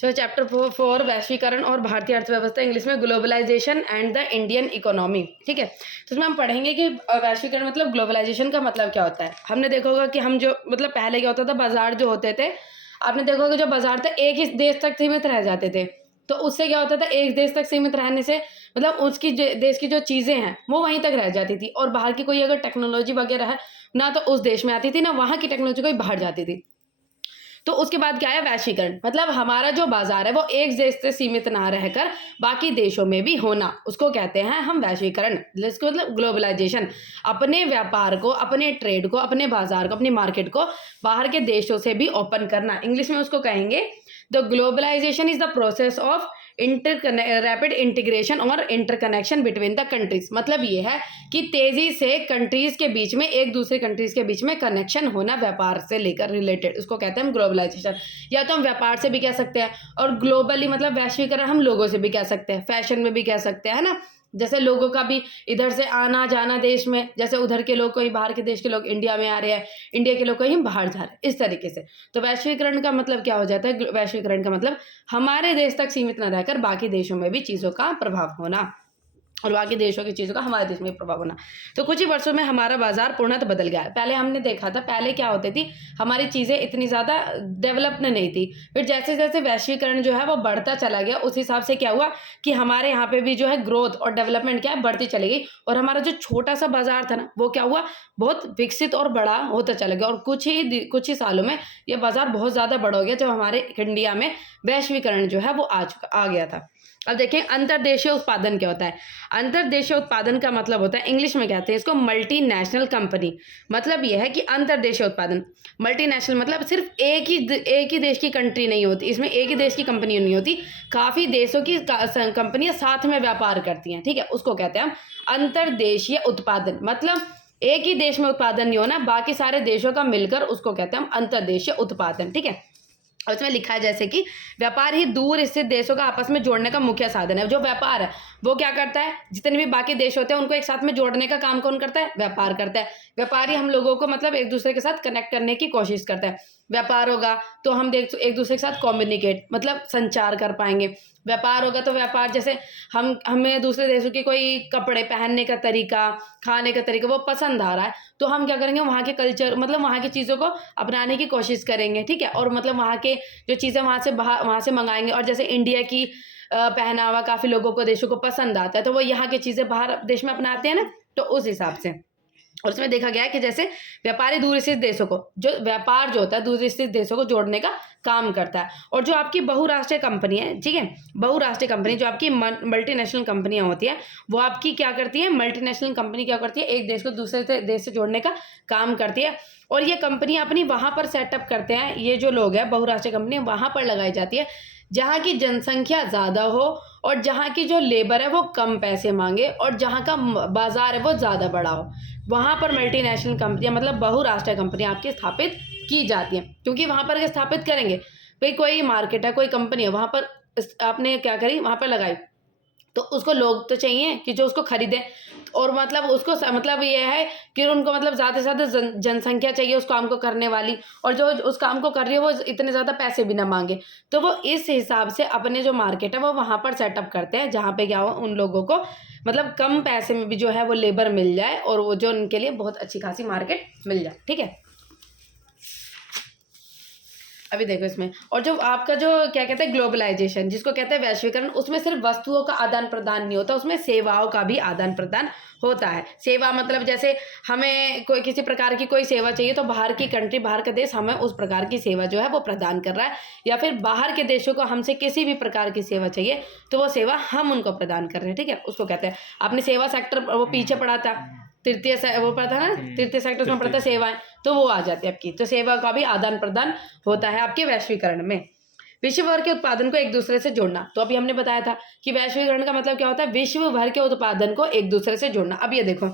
सो chapter 4 वैश्वीकरण और भारतीय अर्थव्यवस्था, इंग्लिश में globalisation and the Indian economy. ठीक है, तो इसमें हम पढ़ेंगे कि वैश्वीकरण मतलब ग्लोबलाइजेशन का मतलब क्या होता है। हमने देखा होगा कि हम जो मतलब पहले क्या होता था, बाजार जो होते थे, आपने देखा होगा जो बाजार थे एक ही देश तक सीमित रह जाते थे। तो उससे क्या होता था, एक देश तक सीमित रहने से मतलब उसकी देश की जो चीज़ें हैं वो वहीं तक रह जाती थी, और बाहर की कोई अगर टेक्नोलॉजी वगैरह है ना तो उस देश में आती थी, ना वहाँ की टेक्नोलॉजी कोई बाहर जाती थी। तो उसके बाद क्या है, वैश्वीकरण मतलब हमारा जो बाजार है वो एक देश से सीमित ना रहकर बाकी देशों में भी होना, उसको कहते हैं हम वैश्वीकरण, जिसको मतलब ग्लोबलाइजेशन। अपने व्यापार को, अपने ट्रेड को, अपने बाजार को, अपनी मार्केट को बाहर के देशों से भी ओपन करना। इंग्लिश में उसको कहेंगे the globalisation is the process of rapid integration और इंटरकनेक्शन बिटवीन द कंट्रीज। मतलब ये है कि तेजी से कंट्रीज के बीच में, एक दूसरे कंट्रीज के बीच में कनेक्शन होना व्यापार से लेकर रिलेटेड, उसको कहते हैं हम ग्लोबलाइजेशन। या तो हम व्यापार से भी कह सकते हैं, और ग्लोबली मतलब वैश्वीकरण हम लोगों से भी कह सकते हैं, फैशन में भी कह सकते हैं, है ना। जैसे लोगों का भी इधर से आना जाना देश में, जैसे उधर के लोग कोई बाहर के देश के लोग इंडिया में आ रहे हैं, इंडिया के लोग कहीं बाहर जा रहे हैं, इस तरीके से। तो वैश्वीकरण का मतलब क्या हो जाता है, वैश्वीकरण का मतलब हमारे देश तक सीमित न रहकर बाकी देशों में भी चीज़ों का प्रभाव होना, और बाकी देशों की चीज़ों का हमारे देश में प्रभाव होना। तो कुछ ही वर्षों में हमारा बाजार पूर्णतः बदल गया है। पहले हमने देखा था, पहले क्या होती थी, हमारी चीज़ें इतनी ज़्यादा डेवलप नहीं थी। फिर जैसे जैसे वैश्वीकरण जो है वो बढ़ता चला गया, उस हिसाब से क्या हुआ कि हमारे यहाँ पे भी जो है ग्रोथ और डेवलपमेंट क्या है, बढ़ती चली गई। और हमारा जो छोटा सा बाजार था ना, वो क्या हुआ, बहुत विकसित और बड़ा होता चला गया। और कुछ ही सालों में ये बाजार बहुत ज़्यादा बड़ा हो गया, जब हमारे इंडिया में वैश्वीकरण जो है वो आ गया था। अब देखें अंतर्देशीय उत्पादन क्या होता है। अंतर्देशीय उत्पादन का मतलब होता है, इंग्लिश में कहते हैं इसको मल्टीनेशनल कंपनी। मतलब यह है कि अंतर्देशीय उत्पादन, मल्टीनेशनल मतलब सिर्फ एक ही देश की कंट्री नहीं होती, इसमें एक ही देश की कंपनी नहीं होती, काफ़ी देशों की कंपनियां साथ में व्यापार करती हैं। ठीक है, उसको कहते हैं हम अंतर्देशीय उत्पादन। मतलब एक ही देश में उत्पादन नहीं होना, बाकी सारे देशों का मिलकर, उसको कहते हैं हम अंतर्देशीय उत्पादन। ठीक है, और इसमें लिखा है जैसे कि व्यापार ही दूर स्थित देशों का आपस में जोड़ने का मुख्य साधन है। जो व्यापार है वो क्या करता है, जितने भी बाकी देश होते हैं उनको एक साथ में जोड़ने का काम कौन करता है, व्यापार करता है। व्यापारी हम लोगों को मतलब एक दूसरे के साथ कनेक्ट करने की कोशिश करता है। व्यापार होगा तो हम एक दूसरे के साथ कम्युनिकेट मतलब संचार कर पाएंगे। व्यापार होगा तो व्यापार जैसे हमें दूसरे देशों के कोई कपड़े पहनने का तरीका, खाने का तरीका वो पसंद आ रहा है, तो हम क्या करेंगे, वहाँ के कल्चर मतलब वहाँ की चीज़ों को अपनाने की कोशिश करेंगे। ठीक है, और मतलब वहाँ के जो चीज़ें वहाँ से मंगाएंगे। और जैसे इंडिया की पहनावा काफ़ी लोगों को, देशों को पसंद आता है, तो वो यहाँ की चीज़ें बाहर देश में अपनाते हैं ना, तो उस हिसाब से। और इसमें देखा गया है कि जैसे व्यापारी दूर स्थित देशों को, जो व्यापार जो होता है दूर स्थित देशों को जोड़ने का काम करता है। और जो आपकी बहुराष्ट्रीय कंपनी है, ठीक है, बहुराष्ट्रीय कंपनी जो आपकी मल्टीनेशनल कंपनियां होती है, वो आपकी क्या करती है, मल्टीनेशनल कंपनी क्या करती है, एक देश को दूसरे देश से जोड़ने का काम करती है। और ये कंपनी अपनी वहाँ पर सेटअप करते हैं, ये जो लोग हैं बहुराष्ट्रीय कंपनी वहाँ पर लगाई जाती है जहाँ की जनसंख्या ज़्यादा हो, और जहाँ की जो लेबर है वो कम पैसे मांगे, और जहाँ का बाजार है वो ज़्यादा बड़ा हो, वहाँ पर मल्टीनेशनल कंपनियाँ मतलब बहुराष्ट्रीय कंपनियाँ आपकी स्थापित की जाती हैं। क्योंकि वहाँ पर स्थापित करेंगे, भाई कोई मार्केट है, कोई कंपनी है, वहाँ पर आपने क्या करी, वहाँ पर लगाई, तो उसको लोग तो चाहिए कि जो उसको खरीदे। और मतलब उसको मतलब ये है कि उनको मतलब ज़्यादा से ज़्यादा जनसंख्या चाहिए उस काम को करने वाली, और जो उस काम को कर रही है वो इतने ज़्यादा पैसे भी ना मांगे। तो वो इस हिसाब से अपने जो मार्केट है वो वहाँ पर सेटअप करते हैं, जहाँ पे क्या हो, उन लोगों को मतलब कम पैसे में भी जो है वो लेबर मिल जाए, और वो जो उनके लिए बहुत अच्छी खासी मार्केट मिल जाए। ठीक है, अभी देखो इसमें, और जो आपका जो क्या कहते हैं ग्लोबलाइजेशन, जिसको कहते हैं वैश्वीकरण, उसमें सिर्फ वस्तुओं का आदान प्रदान नहीं होता, उसमें सेवाओं का भी आदान प्रदान होता है। सेवा मतलब जैसे हमें कोई किसी प्रकार की कोई सेवा चाहिए, तो बाहर की कंट्री, बाहर का देश हमें उस प्रकार की सेवा जो है वो प्रदान कर रहा है, या फिर बाहर के देशों को हमसे किसी भी प्रकार की सेवा चाहिए तो वो सेवा हम उनको प्रदान कर रहे हैं। ठीक है, उसको कहते हैं, आपने सेवा सेक्टर वो पीछे पढ़ा था, वो पढ़ा था ना, तृतीय सेक्टर में पढ़ता है सेवाएं, तो वो आ जाती है आपकी। तो सेवा का भी आदान प्रदान होता है आपके वैश्वीकरण में। विश्व भर के उत्पादन को एक दूसरे से जोड़ना, तो अभी हमने बताया था कि वैश्वीकरण का मतलब क्या होता है, विश्व भर के उत्पादन को एक दूसरे से जोड़ना। अब ये देखो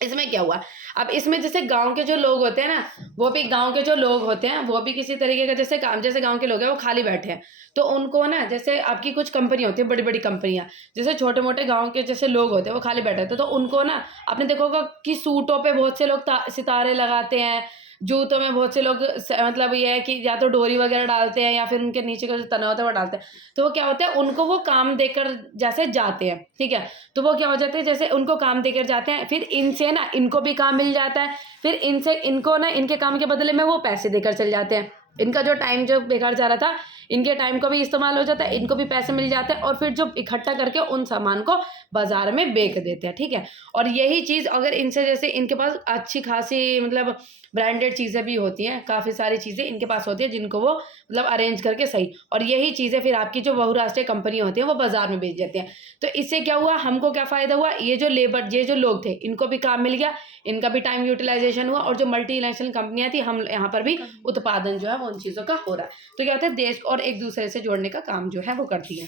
इसमें क्या हुआ, अब इसमें जैसे गांव के जो लोग होते हैं ना, वो भी गांव के जो लोग होते हैं वो भी किसी तरीके का जैसे काम, जैसे गांव के लोग हैं वो खाली बैठे हैं, तो उनको ना जैसे आपकी कुछ कंपनी होती है, बड़ी बड़ी कंपनियां, जैसे छोटे मोटे गांव के जैसे लोग होते हैं वो खाली बैठे होते हैं, तो उनको ना आपने देखा होगा कि सूटों पे बहुत से लोग सितारे लगाते हैं, जूतों में बहुत से लोग मतलब ये है कि या तो डोरी वगैरह डालते हैं या फिर उनके नीचे का जो तना होता है वो डालते हैं। तो वो क्या होता है, उनको वो काम देकर जैसे जाते हैं, ठीक है। तो वो क्या हो जाते हैं, जैसे उनको काम देकर जाते हैं, फिर इनसे ना इनको भी काम मिल जाता है, फिर इनसे इनको ना इनके काम के बदले में वो पैसे देकर चल जाते हैं। इनका जो टाइम जो बेकार जा रहा था, इनके टाइम का भी इस्तेमाल हो जाता है, इनको भी पैसे मिल जाते हैं, और फिर जो इकट्ठा करके उन सामान को बाजार में बेच देते हैं, ठीक है। और यही चीज़ अगर इनसे जैसे इनके पास अच्छी खासी मतलब ब्रांडेड चीज़ें भी होती हैं, काफ़ी सारी चीज़ें इनके पास होती हैं जिनको वो मतलब अरेंज करके सही, और यही चीज़ें फिर आपकी जो बहुराष्ट्रीय कंपनी होती है वो बाजार में बेच देते हैं। तो इससे क्या हुआ, हमको क्या फ़ायदा हुआ, ये जो लेबर ये जो लोग थे इनको भी काम मिल गया, इनका भी टाइम यूटिलाइजेशन हुआ, और जो मल्टीनेशनल कंपनियां थी हम यहाँ पर भी उत्पादन जो है वो उन चीज़ों का हो रहा है। तो क्या होता है, देश और एक दूसरे से जोड़ने का काम जो है वो करती है।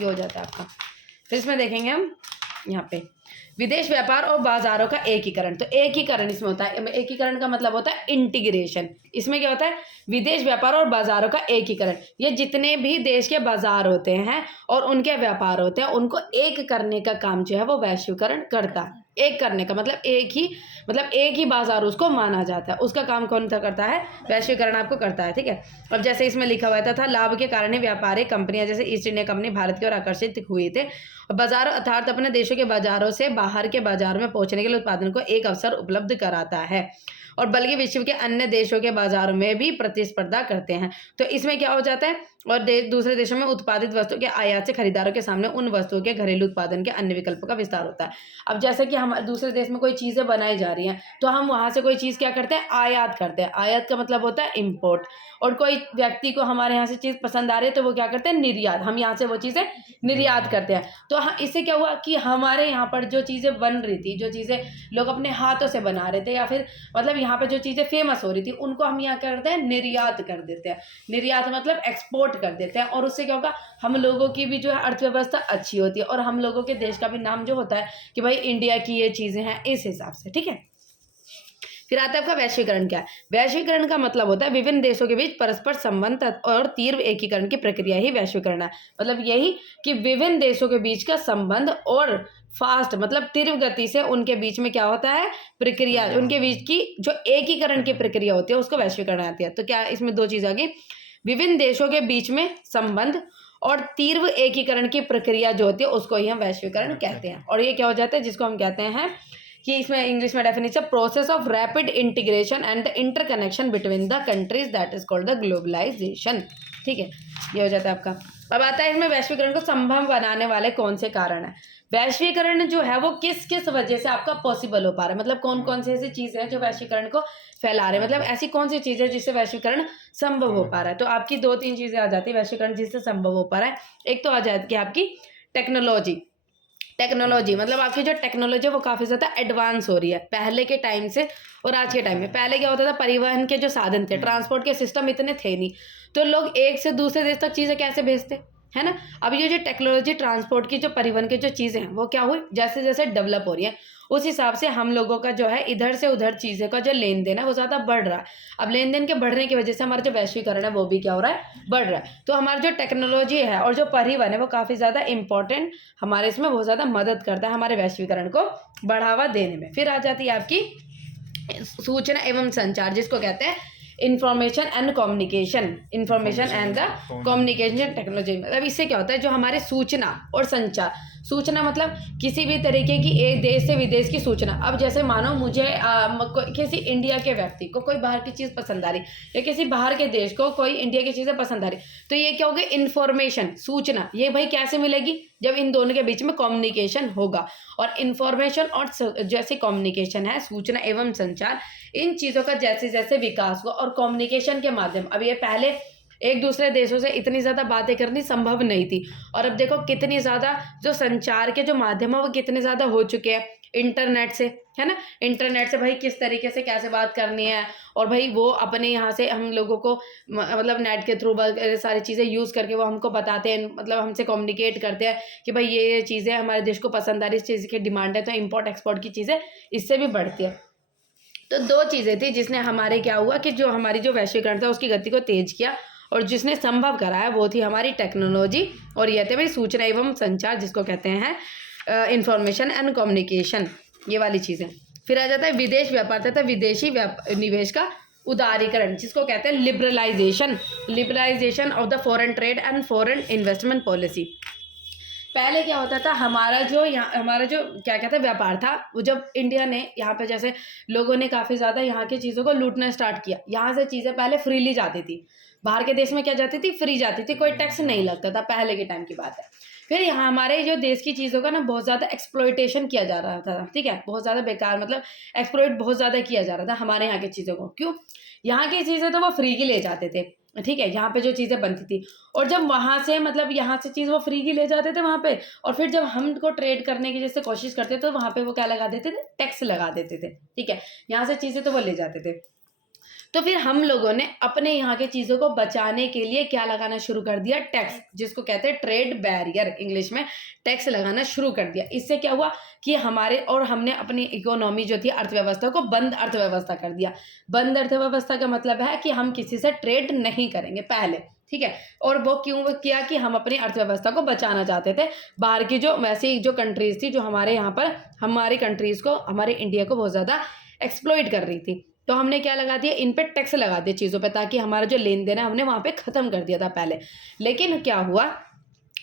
ये हो जाता है आपका। फिर इसमें देखेंगे हम यहाँ पे विदेश व्यापार और बाजारों का एकीकरण। तो एकीकरण इसमें होता है, एकीकरण का मतलब होता है इंटीग्रेशन। इसमें क्या होता है, विदेश व्यापार और बाजारों का एकीकरण। ये जितने भी देश के बाजार होते हैं और उनके व्यापार होते हैं उनको एक करने का काम जो है वो वैश्वीकरण करता है। एक करने का मतलब एक ही बाजार उसको माना जाता है, उसका काम कौन सा करता है, वैश्वीकरण आपको करता है, ठीक है। अब जैसे इसमें लिखा हुआ था लाभ के कारण व्यापारिक कंपनियां जैसे ईस्ट इंडिया कंपनी भारत की ओर आकर्षित हुए थे। बाजारों अर्थात अपने देशों के बाजारों से बाहर के बाजार में पहुंचने के लिए उत्पादन को एक अवसर उपलब्ध कराता है, और बल्कि विश्व के अन्य देशों के बाजारों में भी प्रतिस्पर्धा करते हैं। तो इसमें क्या हो जाता है, और दूसरे देशों में उत्पादित वस्तु के आयात से खरीदारों के सामने उन वस्तुओं के घरेलू उत्पादन के अन्य विकल्पों का विस्तार होता है। अब जैसे कि हम दूसरे देश में कोई चीज़ें बनाई जा रही हैं तो हम वहाँ से कोई चीज़ क्या करते हैं, आयात करते हैं। आयात का मतलब होता है इम्पोर्ट। और कोई व्यक्ति को हमारे यहाँ से चीज़ पसंद आ रही है तो वो क्या करते हैं, निर्यात। हम यहाँ से वो चीज़ें निर्यात करते हैं। तो इससे क्या हुआ कि हमारे यहाँ पर जो चीज़ें बन रही थी, जो चीज़ें लोग अपने हाथों से बना रहे थे, या फिर मतलब यहाँ पर जो चीज़ें फेमस हो रही थी उनको हम यहाँ करते हैं, निर्यात कर देते हैं। निर्यात मतलब एक्सपोर्ट कर देते हैं, और उससे क्या होगा, हम लोगों की भी जो है अर्थव्यवस्था अच्छी होती है, और हम लोगों के देश का भी नाम जो होता है कि भाई इंडिया की ये चीज़ें हैं, इस हिसाब से, ठीक है। फिर आता है आपका वैश्वीकरण। क्या है, वैश्वीकरण का मतलब होता है विभिन्न देशों के बीच परस्पर संबंध और तीव्र एकीकरण की प्रक्रिया ही वैश्वीकरण है। मतलब यही कि विभिन्न देशों के बीच का संबंध और फास्ट मतलब तीव्र गति से उनके बीच में क्या होता है, प्रक्रिया, उनके बीच की जो एकीकरण की प्रक्रिया होती है उसको वैश्वीकरण आती है। तो क्या इसमें दो चीज़ आ गई, विभिन्न देशों के बीच में संबंध और तीव्र एकीकरण की प्रक्रिया जो होती है उसको ही हम वैश्वीकरण कहते हैं। और ये क्या हो जाता है, जिसको हम कहते हैं कि इसमें इंग्लिश में definition process of rapid integration and the interconnection between the countries that is called the globalisation, ठीक है। ये हो जाता है आपका। अब आता है इसमें वैश्वीकरण को संभव बनाने वाले कौन से कारण है। वैश्वीकरण जो है वो किस किस वजह से आपका पॉसिबल हो पा रहा है, मतलब कौन कौन सी ऐसी चीज़ें हैं जो वैश्वीकरण को फैला रहे हैं, मतलब ऐसी कौन सी चीज़ है जिससे वैश्वीकरण संभव हो पा रहा है। तो आपकी दो तीन चीज़ें आ जाती है वैश्वीकरण जिससे संभव हो पा रहा है। एक तो आ जाती है आपकी टेक्नोलॉजी मतलब आपकी जो टेक्नोलॉजी है वो काफ़ी ज़्यादा एडवांस हो रही है पहले के टाइम से और आज के टाइम में। पहले क्या होता था, परिवहन के जो साधन थे, ट्रांसपोर्ट के सिस्टम इतने थे नहीं, तो लोग एक से दूसरे देश तक चीज़ें कैसे भेजते, है ना। अब ये जो टेक्नोलॉजी ट्रांसपोर्ट की जो परिवहन की जो चीज़ें हैं वो क्या हुई, जैसे जैसे डेवलप हो रही है उस हिसाब से हम लोगों का जो है इधर से उधर चीज़ें का जो लेन देन है वो ज़्यादा बढ़ रहा है। अब लेन देन के बढ़ने की वजह से हमारा जो वैश्वीकरण है वो भी क्या हो रहा है, बढ़ रहा है। तो हमारा जो टेक्नोलॉजी है और जो परिवहन है वो काफ़ी ज़्यादा इंपॉर्टेंट हमारे इसमें बहुत ज़्यादा मदद करता है हमारे वैश्वीकरण को बढ़ावा देने में। फिर आ जाती है आपकी सूचना एवं संचार, जिसको कहते हैं इंफॉर्मेशन एंड कम्युनिकेशन टेक्नोलॉजी। मतलब इससे क्या होता है, जो हमारे सूचना और संचार, सूचना मतलब किसी भी तरीके की एक देश से विदेश की सूचना। अब जैसे मानो मुझे किसी इंडिया के व्यक्ति को कोई बाहर की चीज़ पसंद आ रही या किसी बाहर के देश को कोई इंडिया की चीज़ें पसंद आ रही, तो ये क्या होगा, इन्फॉर्मेशन, सूचना। ये भाई कैसे मिलेगी, जब इन दोनों के बीच में कम्युनिकेशन होगा। और इन्फॉर्मेशन और जैसे कम्युनिकेशन है, सूचना एवं संचार, इन चीज़ों का जैसे जैसे विकास हुआ और कम्युनिकेशन के माध्यम, अब ये पहले एक दूसरे देशों से इतनी ज़्यादा बातें करनी संभव नहीं थी, और अब देखो कितनी ज़्यादा जो संचार के जो माध्यम है वो कितने ज़्यादा हो चुके हैं इंटरनेट से, है ना। इंटरनेट से भाई किस तरीके से कैसे बात करनी है, और भाई वो अपने यहाँ से हम लोगों को मतलब नेट के थ्रू सारी चीज़ें यूज़ करके वो हमको बताते हैं, मतलब हमसे कम्युनिकेट करते हैं कि भाई ये चीज़ें हमारे देश को पसंद आ रही, इस चीज़ की डिमांड है, तो इम्पोर्ट एक्सपोर्ट की चीज़ें इससे भी बढ़ती है। तो दो चीज़ें थी जिसने हमारे क्या हुआ कि जो हमारी जो वैश्वीकरण था उसकी गति को तेज किया, और जिसने संभव कराया वो थी हमारी टेक्नोलॉजी, और ये थे भाई सूचना एवं संचार, जिसको कहते हैं इंफॉर्मेशन एंड कम्युनिकेशन, ये वाली चीज़ें। फिर आ जाता है विदेश व्यापार तथा विदेशी निवेश का उदारीकरण, जिसको कहते हैं liberalisation of the foreign trade and foreign investment policy. पहले क्या होता था, हमारा जो क्या कहते हैं व्यापार था, वो जब इंडिया ने यहाँ पे जैसे लोगों ने काफ़ी ज़्यादा यहाँ की चीज़ों को लूटना स्टार्ट किया, यहाँ से चीज़ें पहले फ्रीली जाती थी, बाहर के देश में क्या जाती थी, फ्री जाती थी, कोई टैक्स नहीं लगता था, पहले के टाइम की बात है। फिर यहाँ हमारे जो देश की चीज़ों का ना बहुत ज़्यादा एक्सप्लॉइटेशन किया जा रहा था, ठीक है, बहुत ज़्यादा बेकार, मतलब एक्सप्लॉइट बहुत ज़्यादा किया जा रहा था हमारे यहाँ की चीज़ों को। क्यों? यहाँ की चीज़ें तो वो फ्री की ले जाते थे, ठीक है, यहाँ पे जो चीज़ें बनती थी, और जब वहाँ से मतलब यहाँ से चीज़ वो फ्री की ले जाते थे वहाँ पे, और फिर जब हमको ट्रेड करने की जैसे कोशिश करते थे तो वहाँ पे वो क्या लगा देते थे, टैक्स लगा देते थे, ठीक है, यहाँ से चीज़ें तो वो ले जाते थे। तो फिर हम लोगों ने अपने यहाँ के चीज़ों को बचाने के लिए क्या लगाना शुरू कर दिया, टैक्स, जिसको कहते हैं ट्रेड बैरियर, इंग्लिश में टैक्स लगाना शुरू कर दिया। इससे क्या हुआ कि हमने अपनी इकोनॉमी जो थी, अर्थव्यवस्था को बंद अर्थव्यवस्था कर दिया। बंद अर्थव्यवस्था का मतलब है कि हम किसी से ट्रेड नहीं करेंगे पहले, ठीक है, और वो क्यों किया कि हम अपनी अर्थव्यवस्था को बचाना चाहते थे। बाहर की जो वैसी जो कंट्रीज थी जो हमारे यहाँ पर हमारी कंट्रीज़ को, हमारे इंडिया को बहुत ज़्यादा एक्सप्लॉइट कर रही थी, तो हमने क्या लगा दिया, इन पे टैक्स लगा दिया चीज़ों पे, ताकि हमारा जो लेन देन है हमने वहाँ पे ख़त्म कर दिया था पहले। लेकिन क्या हुआ,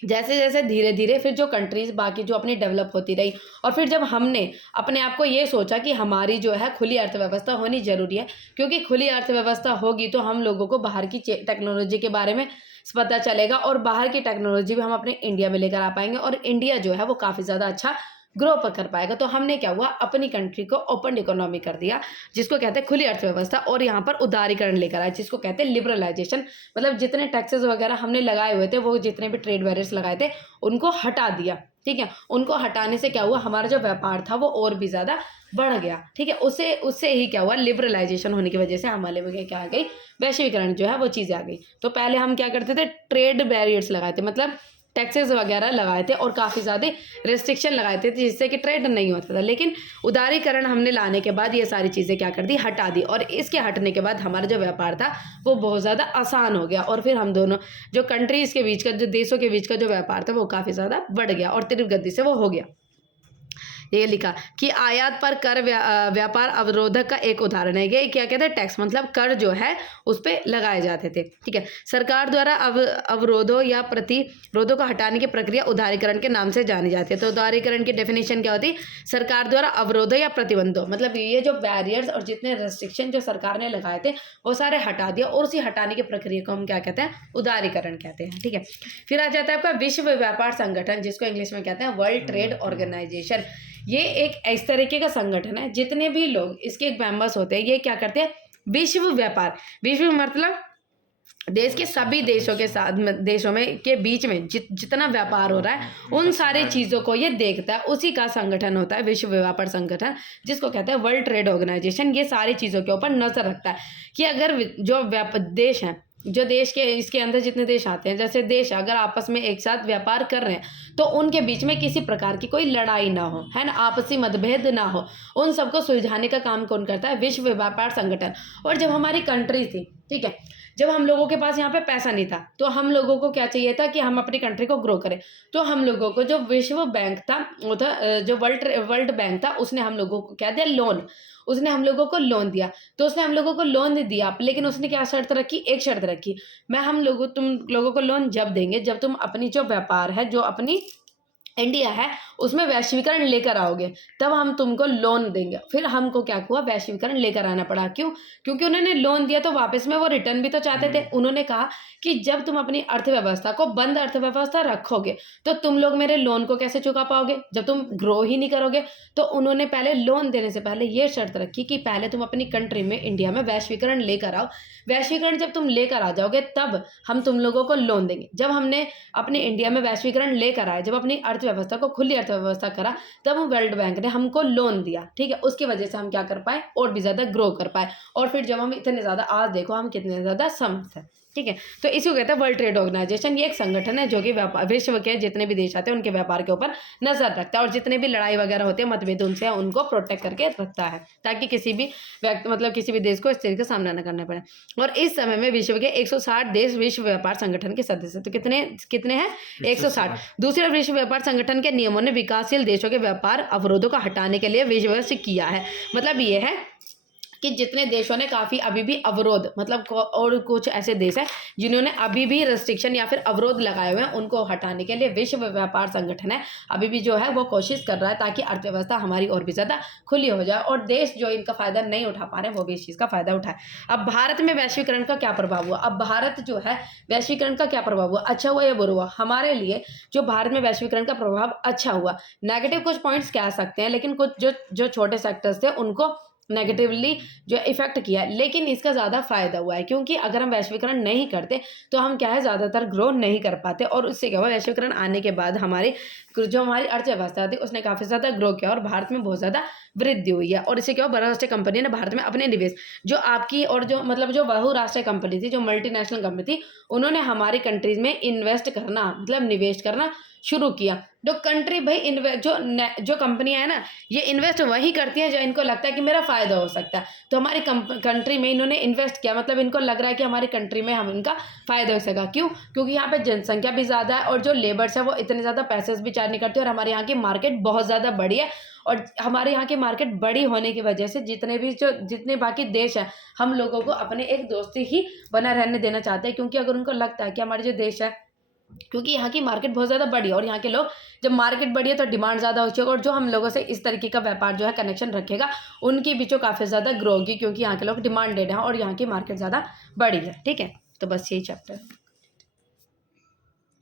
जैसे जैसे धीरे धीरे फिर जो कंट्रीज़ बाकी जो अपनी डेवलप होती रही, और फिर जब हमने अपने आप को ये सोचा कि हमारी जो है खुली अर्थव्यवस्था होनी ज़रूरी है, क्योंकि खुली अर्थव्यवस्था होगी तो हम लोगों को बाहर की टेक्नोलॉजी के बारे में पता चलेगा, और बाहर की टेक्नोलॉजी भी हम अपने इंडिया में लेकर आ पाएंगे, और इंडिया जो है वो काफ़ी ज़्यादा अच्छा ग्रो कर पाएगा। तो हमने क्या हुआ, अपनी कंट्री को ओपन इकोनॉमी कर दिया, जिसको कहते हैं खुली अर्थव्यवस्था, और यहाँ पर उदारीकरण लेकर आए, जिसको कहते हैं लिबरलाइजेशन। मतलब जितने टैक्सेस वगैरह हमने लगाए हुए थे, वो जितने भी ट्रेड बैरियर्स लगाए थे उनको हटा दिया, ठीक है। उनको हटाने से क्या हुआ, हमारा जो व्यापार था वो और भी ज़्यादा बढ़ गया, ठीक है। उससे ही क्या हुआ, लिबरलाइजेशन होने की वजह से हमारे में क्या आ गई, वैश्वीकरण जो है वो चीज़ें आ गई। तो पहले हम क्या करते थे, ट्रेड बैरियर्स लगाए थे, मतलब टैक्सेस वगैरह लगाए थे और काफ़ी ज़्यादा रेस्ट्रिक्शन लगाए थे, जिससे कि ट्रेड नहीं होता था। लेकिन उदारीकरण हमने लाने के बाद ये सारी चीज़ें क्या कर दी, हटा दी, और इसके हटने के बाद हमारा जो व्यापार था वो बहुत ज़्यादा आसान हो गया, और फिर हम दोनों जो कंट्रीज़ के बीच का, जो देशों के बीच का जो व्यापार था वो काफ़ी ज़्यादा बढ़ गया, और तीव्र गति से वो हो गया। ये लिखा कि आयात पर कर व्यापार अवरोधक का एक उदाहरण है। ये क्या कहते हैं, टैक्स, मतलब कर जो है उस पर लगाए जाते थे, ठीक है। सरकार द्वारा अवरोधों या प्रतिरोधों को हटाने की प्रक्रिया उदारीकरण के नाम से जानी जाती है। तो उदारीकरण की डेफिनेशन क्या होती है, सरकार द्वारा अवरोधों या प्रतिबंधों, मतलब ये जो बैरियर्स और जितने रेस्ट्रिक्शन जो सरकार ने लगाए थे वो सारे हटा दिया, और उसी हटाने की प्रक्रिया को हम क्या कहते हैं, उदारीकरण कहते हैं, ठीक है। फिर आ जाता है आपका विश्व व्यापार संगठन, जिसको इंग्लिश में कहते हैं वर्ल्ड ट्रेड ऑर्गेनाइजेशन। ये एक इस तरीके का संगठन है, जितने भी लोग इसके मेंबर्स होते हैं ये क्या करते हैं, विश्व व्यापार, विश्व मतलब देश के सभी देशों के साथ देशों में के बीच में जितना व्यापार हो रहा है उन सारी चीज़ों को ये देखता है, उसी का संगठन होता है विश्व व्यापार संगठन, जिसको कहते हैं वर्ल्ड ट्रेड ऑर्गेनाइजेशन। ये सारी चीज़ों के ऊपर नज़र रखता है कि अगर जो देश हैं, जो देश के इसके अंदर जितने देश आते हैं, जैसे देश अगर आपस में एक साथ व्यापार कर रहे हैं तो उनके बीच में किसी प्रकार की कोई लड़ाई ना हो, है ना, आपसी मतभेद ना हो, उन सबको सुलझाने का काम कौन करता है, विश्व व्यापार संगठन। और जब हमारी कंट्री थी, ठीक है, जब हम लोगों के पास यहाँ पे पैसा नहीं था तो हम लोगों को क्या चाहिए था कि हम अपनी कंट्री को ग्रो करें, तो हम लोगों को जो विश्व बैंक था वो था जो वर्ल्ड बैंक था, उसने हम लोगों को क्या दिया, लोन, उसने हम लोगों को लोन दिया। तो उसने हम लोगों को लोन दिया, लेकिन उसने क्या शर्त रखी, एक शर्त रखी, तुम लोगों को लोन जब देंगे जब तुम अपनी जो व्यापार है, जो अपनी इंडिया है उसमें वैश्वीकरण लेकर आओगे, तब हम तुमको लोन देंगे। फिर हमको क्या हुआ, वैश्वीकरण लेकर आना पड़ा। क्यों? क्योंकि उन्होंने लोन दिया तो वापस में वो रिटर्न भी तो चाहते थे। उन्होंने कहा कि जब तुम अपनी अर्थव्यवस्था को बंद अर्थव्यवस्था रखोगे तो तुम लोग मेरे लोन को कैसे चुका पाओगे, जब तुम ग्रो ही नहीं करोगे। तो उन्होंने पहले लोन देने से पहले ये शर्त रखी कि पहले तुम अपनी कंट्री में, इंडिया में वैश्वीकरण लेकर आओ। वैश्वीकरण जब तुम लेकर आ जाओगे तब हम तुम लोगों को लोन देंगे। जब हमने अपने इंडिया में वैश्वीकरण लेकर आए, जब अपनी अर्थव्यवस्था को खुली अर्थव्यवस्था करा, तब वर्ल्ड बैंक ने हमको लोन दिया, ठीक है। उसकी वजह से हम क्या कर पाए, और भी ज़्यादा ग्रो कर पाए। और फिर जब हम इतने ज़्यादा, आज देखो हम कितने ज़्यादा समर्थ हैं, ठीक है। तो इसी को कहते हैं वर्ल्ड ट्रेड ऑर्गेनाइजेशन। ये एक संगठन है जो कि विश्व के जितने भी देश आते हैं उनके व्यापार के ऊपर नजर रखता है और जितने भी लड़ाई वगैरह होते हैं मतभेद उनसे उनको प्रोटेक्ट करके रखता है ताकि किसी भी व्यक्ति मतलब किसी भी देश को इस चीज का सामना न करना पड़े। और इस समय में विश्व के 160 देश विश्व व्यापार संगठन के सदस्य। तो कितने कितने हैं? 160। दूसरे विश्व व्यापार संगठन के नियमों ने विकासशील देशों के व्यापार अवरोधों को हटाने के लिए विवश किया है। मतलब ये है कि जितने देशों ने काफ़ी अभी भी अवरोध मतलब और कुछ ऐसे देश हैं जिन्होंने अभी भी रेस्ट्रिक्शन या फिर अवरोध लगाए हुए हैं उनको हटाने के लिए विश्व व्यापार संगठन है अभी भी जो है वो कोशिश कर रहा है ताकि अर्थव्यवस्था हमारी और भी ज़्यादा खुली हो जाए और देश जो इनका फ़ायदा नहीं उठा पा रहे हैं वो भी इस चीज़ का फ़ायदा उठाए। अब भारत में वैश्वीकरण का क्या प्रभाव हुआ? अब भारत जो है वैश्वीकरण का क्या प्रभाव हुआ, अच्छा हुआ या बुरा हुआ? हमारे लिए जो भारत में वैश्वीकरण का प्रभाव अच्छा हुआ। नेगेटिव कुछ पॉइंट्स कह सकते हैं लेकिन कुछ जो छोटे सेक्टर्स थे उनको नेगेटिवली जो इफेक्ट किया है, लेकिन इसका ज़्यादा फायदा हुआ है क्योंकि अगर हम वैश्वीकरण नहीं करते तो हम क्या है ज़्यादातर ग्रो नहीं कर पाते और उससे क्या हुआ वैश्वीकरण आने के बाद हमारी जो हमारी अर्थव्यवस्था थी उसने काफ़ी ज़्यादा ग्रो किया और भारत में बहुत ज़्यादा वृद्धि हुई है। और इससे क्या हुआ बहुराष्ट्रीय कंपनी ने भारत में अपने निवेश जो आपकी और जो मतलब जो बहुराष्ट्रीय कंपनी थी जो मल्टीनेशनल कंपनी थी उन्होंने हमारी कंट्रीज में इन्वेस्ट करना मतलब निवेश करना शुरू किया। जो कंट्री भाई जो कंपनियां है ना ये इन्वेस्ट वही करती हैं जो इनको लगता है कि मेरा फ़ायदा हो सकता है। तो हमारी कंट्री में इन्होंने इन्वेस्ट किया मतलब इनको लग रहा है कि हमारी कंट्री में हम इनका फ़ायदा हो सका। क्यों? क्योंकि यहाँ पे जनसंख्या भी ज़्यादा है और जो लेबर्स है वो इतने ज़्यादा पैसे भी चार्ज नहीं करते और हमारे यहाँ की मार्केट बहुत ज़्यादा बड़ी है। और हमारे यहाँ की मार्केट बड़ी होने की वजह से जितने बाकी देश हैं हम लोगों को अपने एक दोस्ती ही बना रहने देना चाहते हैं क्योंकि अगर उनको लगता है कि हमारे जो देश है क्योंकि यहाँ की मार्केट बहुत ज़्यादा बड़ी है और यहाँ के लोग जब मार्केट बड़ी है तो डिमांड ज़्यादा हो जाएगा और जो हम लोगों से इस तरीके का व्यापार जो है कनेक्शन रखेगा उनकी बीचों काफ़ी ज़्यादा ग्रो होगी क्योंकि यहाँ के लोग डिमांडेड हैं और यहाँ की मार्केट ज़्यादा बड़ी है। ठीक है, तो बस यही चैप्टर।